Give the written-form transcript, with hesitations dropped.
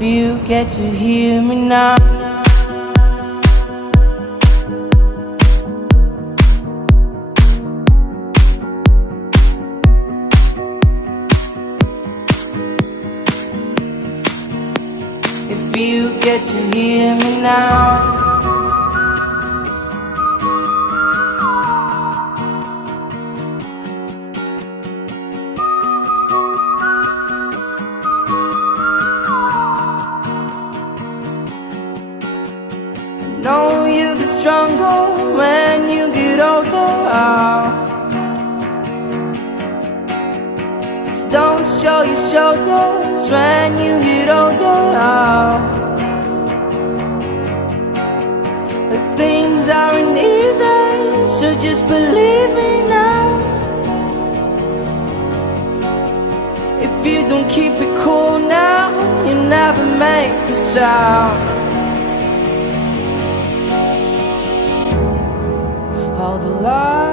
You get to hear me now. If you get to hear me now. Know you get stronger when you get older. Just don't show your shoulders when you get older. But things aren't easy, so just believe me now. If you don't keep it cool now, you never make a sound. All the lies